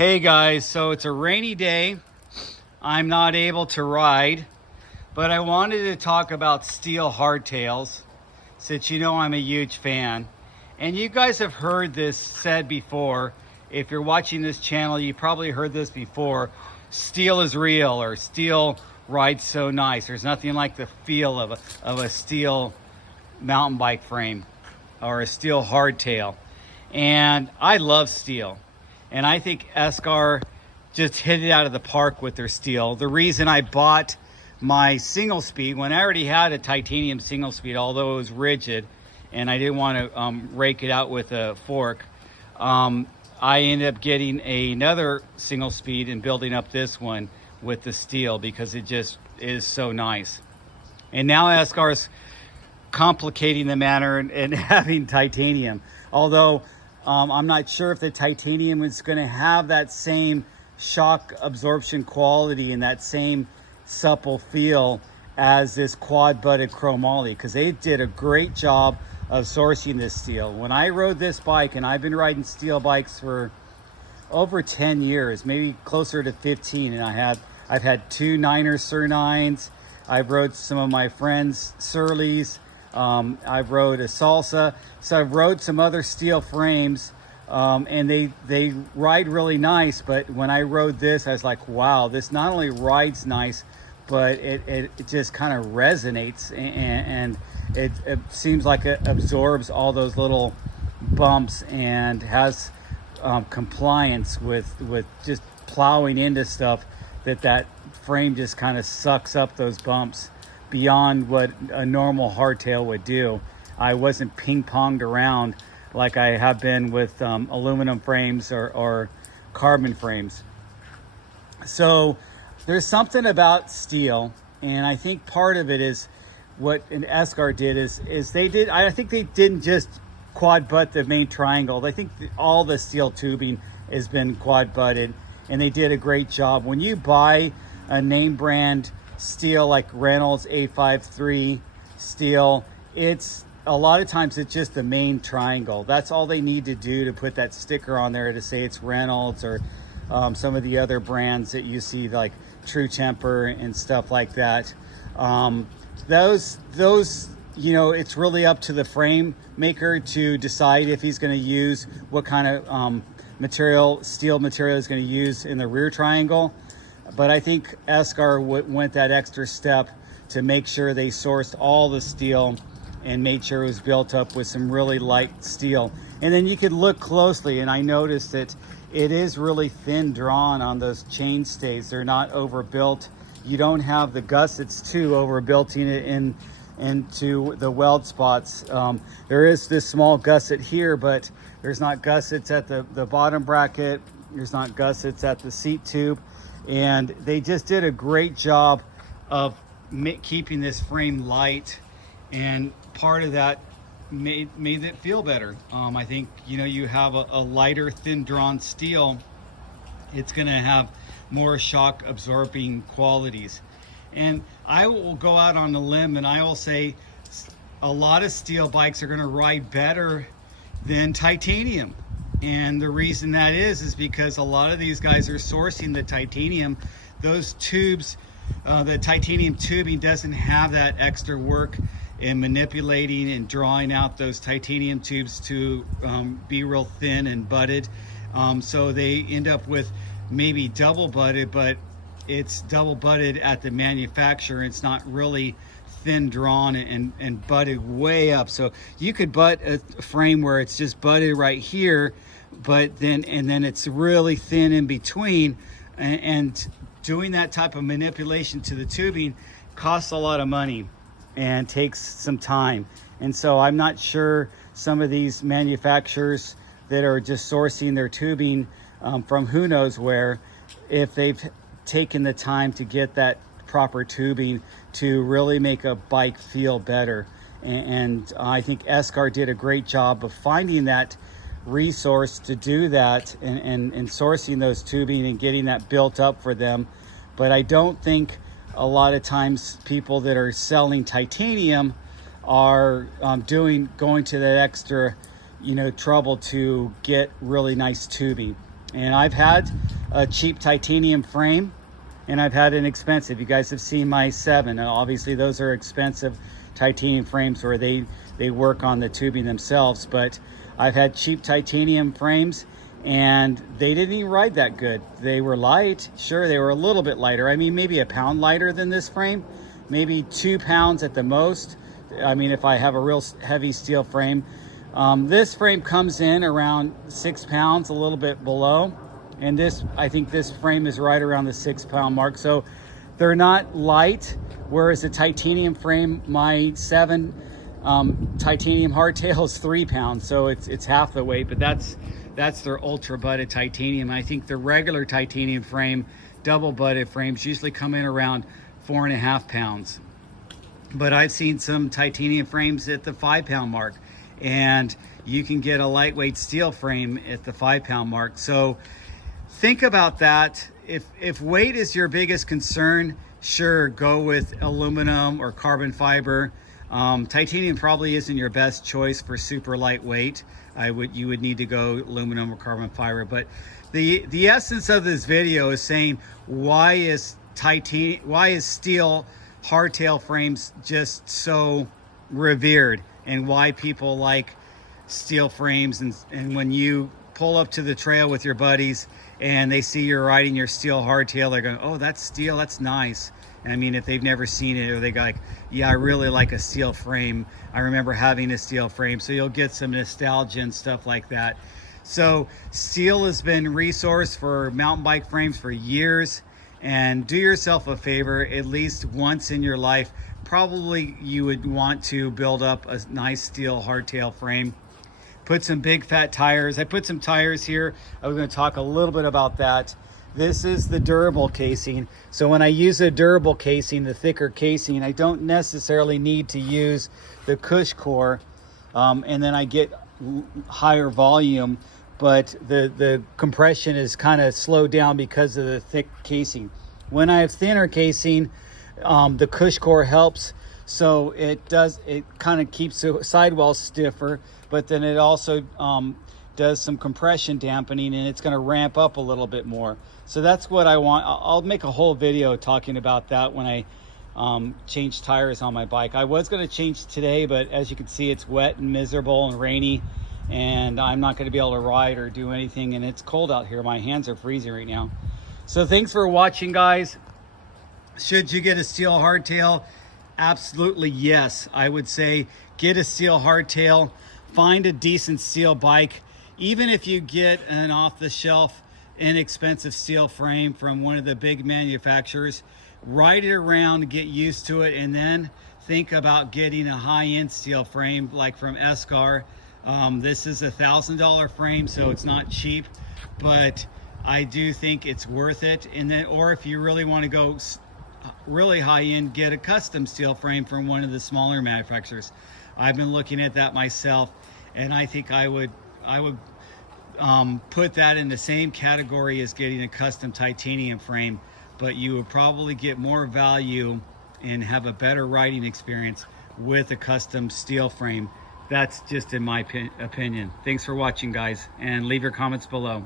Hey guys, so it's a rainy day. I'm not able to ride, but I wanted to talk about Steel Hardtails since you know I'm a huge fan. And you guys have heard this said before. If you're watching this channel, you probably heard this before. Steel is real, or steel rides so nice. There's nothing like the feel of a steel mountain bike frame or a steel hardtail. And I love steel. And I think Esker just hit it out of the park with their steel. The reason I bought my single speed, when I already had a titanium single speed, although it was rigid, and I didn't want to rake it out with a fork, I ended up getting another single speed and building up this one with the steel because it just is so nice. And now Esker's complicating the matter and having titanium. Although I'm not sure if the titanium is going to have that same shock absorption quality and that same supple feel as this quad butted chromoly, because they did a great job of sourcing this steel. When I rode this bike, and I've been riding steel bikes for over 10 years, maybe closer to 15, and I've had two Niners Sur 9s. I've rode some of my friends' Surleys. I've rode a Salsa, so I've rode some other steel frames, and they ride really nice. But when I rode this, I was like, wow, this not only rides nice, but it just kind of resonates, and it seems like it absorbs all those little bumps and has compliance with just plowing into stuff that frame just kind of sucks up those bumps beyond what a normal hardtail would do. I wasn't ping-ponged around like I have been with aluminum frames or carbon frames. So there's something about steel, and I think part of it is what an Esker did is they did. I think they didn't just quad butt the main triangle. I think all the steel tubing has been quad butted, and they did a great job. When you buy a name brand steel like Reynolds 853 steel, it's a lot of times it's just the main triangle. That's all they need to do to put that sticker on there to say it's Reynolds, or some of the other brands that you see like True Temper and stuff like that. Those you know, it's really up to the frame maker to decide if he's going to use what kind of steel material he's going to use in the rear triangle. But I think Esker went that extra step to make sure they sourced all the steel and made sure it was built up with some really light steel. And then you could look closely, and I noticed that it is really thin drawn on those chain stays. They're not overbuilt. You don't have the gussets too overbuilting it into the weld spots. There is this small gusset here, but there's not gussets at the bottom bracket. There's not gussets at the seat tube. And they just did a great job of keeping this frame light, and part of that made it feel better. I think, you know, you have a lighter, thin drawn steel, it's going to have more shock absorbing qualities. And I will go out on a limb and I will say a lot of steel bikes are going to ride better than titanium. And the reason that is because a lot of these guys are sourcing the titanium. Those tubes, the titanium tubing doesn't have that extra work in manipulating and drawing out those titanium tubes to be real thin and butted. So they end up with maybe double butted, but it's double butted at the manufacturer. It's not really thin drawn and butted way up. So you could butt a frame where it's just butted right here, but then it's really thin in between, and doing that type of manipulation to the tubing costs a lot of money and takes some time. And so I'm not sure some of these manufacturers that are just sourcing their tubing from who knows where, if they've taken the time to get that proper tubing to really make a bike feel better. And I think Esker did a great job of finding that resource to do that, and sourcing those tubing and getting that built up for them. But I don't think a lot of times people that are selling titanium are going to that extra, you know, trouble to get really nice tubing. And I've had a cheap titanium frame and I've had an expensive. You guys have seen my 7. Now, obviously those are expensive titanium frames where they work on the tubing themselves, but I've had cheap titanium frames and they didn't even ride that good. They were light, sure, they were a little bit lighter. I mean, maybe a pound lighter than this frame, maybe 2 pounds at the most. I mean, if I have a real heavy steel frame. This frame comes in around 6 pounds, a little bit below. And this, I think this frame is right around the 6 pound mark. So they're not light, whereas the titanium frame, my 7 titanium hardtail is 3 pounds. So it's half the weight, but that's their ultra butted titanium. I think the regular titanium frame, double butted frames usually come in around 4.5 pounds. But I've seen some titanium frames at the 5 pound mark, and you can get a lightweight steel frame at the 5 pound mark. So think about that. If weight is your biggest concern, sure, go with aluminum or carbon fiber. Titanium probably isn't your best choice for super lightweight. You would need to go aluminum or carbon fiber. But the essence of this video is saying, why is steel hardtail frames just so revered, and why people like steel frames. And when you pull up to the trail with your buddies and they see you're riding your steel hardtail, they're going, oh, that's steel, that's nice. I mean, if they've never seen it, or they go like, yeah, I really like a steel frame. I remember having a steel frame. So you'll get some nostalgia and stuff like that. So steel has been resourced for mountain bike frames for years. And do yourself a favor, at least once in your life, probably you would want to build up a nice steel hardtail frame. Put some big fat tires. I put some tires here. I was going to talk a little bit about that. This is the durable casing. So when I use a durable casing, the thicker casing, I don't necessarily need to use the cush core, and then I get higher volume, but the compression is kind of slowed down because of the thick casing. When I have thinner casing, the cush core helps, so it kind of keeps the sidewall stiffer, but then it also does some compression dampening, and it's going to ramp up a little bit more. So that's what I want. I'll make a whole video talking about that when I change tires on my bike. I was going to change today, but as you can see, it's wet and miserable and rainy, and I'm not going to be able to ride or do anything, and it's cold out here. My hands are freezing right now. So thanks for watching, guys. Should you get a steel hardtail? Absolutely yes. I would say get a steel hardtail. Find a decent steel bike. Even if you get an off-the-shelf, inexpensive steel frame from one of the big manufacturers, ride it around, get used to it, and then think about getting a high-end steel frame like from Esker. This is a $1,000 frame, so it's not cheap, but I do think it's worth it. And then, or if you really want to go really high-end, get a custom steel frame from one of the smaller manufacturers. I've been looking at that myself, and I think I would put that in the same category as getting a custom titanium frame, but you would probably get more value and have a better riding experience with a custom steel frame. That's just in my opinion. Thanks for watching, guys, and leave your comments below.